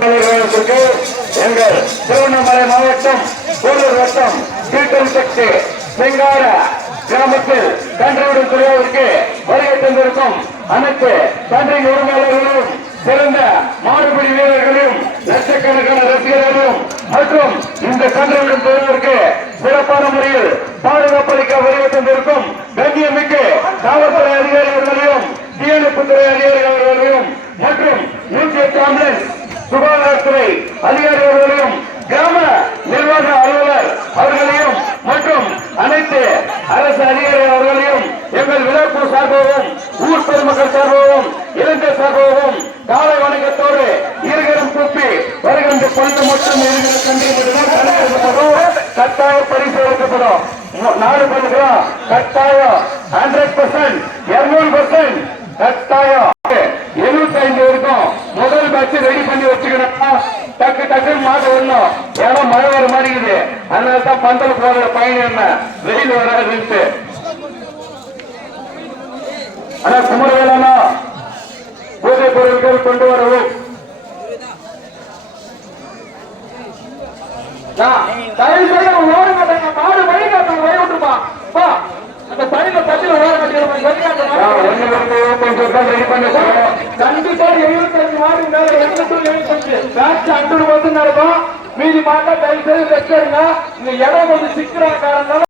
ஒரு எங்கள் திருவண்ணாமலை மாவட்டம் கூடூர் வட்டம் கீட்டம் சக்தி செங்கார கிராமத்தில் கன்றுவிடும் துறையாவிற்கு வருகை தந்திருக்கும் அனைத்து கன்றின் உரிமையாளர்களும் சிறந்த மாறுபடி வீரர்களையும் லட்சக்கணக்கான ரசிகர்களும் மற்றும் இந்த கன்றுவிடும் துறையிற்கு சிறப்பான முறையில் பாதுகாப்பளிக்க வருகை தந்திருக்கும் கண்ணியமிக்கு காவல்துறை அதிகாரிகளையும் தீயணைப்புத்துறை அதிகாரிகளையும் மற்றும் நூற்றி எட்டு ஆம்புலன்ஸ் சுகாதார அதிகாரி அவர்களையும் கிராம நிர்வாக அலுவலர் அவர்களையும் மற்றும் அனைத்து அரசு அதிகாரி அவர்களையும் எங்கள் விழாப்பூர் சார்பாகவும் ஊர் பொதுமக்கள் சார்பாகவும் இளைஞர் சார்பாகவும் காலை வணக்கத்தோடு இருகரும் கூப்பி வருகின்ற பந்து மட்டும் கட்டாய பரிசு அளிக்கப்படும். நாலு பண்ணுகிறோம் கட்டாயம். ஹண்ட்ரட் பர்சன்ட் இருநூறு பர்சன்ட் கட்டாயம். விடணும் ஏன்னா மழை வர மாதிரி இருக்குது. அதனால தான் பந்தல் போடுற பயணம் என்ன? வெயில் வராதுன்ட்டு ஆனா குமரவேலனா பூஜை பொருட்கள் கொண்டு வரவும். தயவு செய்து அவன் ஓட மாட்டாங்க. மாடு வழி காட்டாங்க வழி விட்டுருப்பா. பா அந்த சைடுல தண்ணியில ஓட மாட்டேங்கிறாங்க கண்டிப்பா எழுபத்தஞ்சு மாடு மேல எழுபத்தஞ்சு மேட்ச் அண்டூர் வந்து நடக்கும். மீதி மாட்டா தயவு செய்து ரெஸ்ட் எடுங்க இந்த இடம் கொஞ்சம் சிக்கிற காரணம்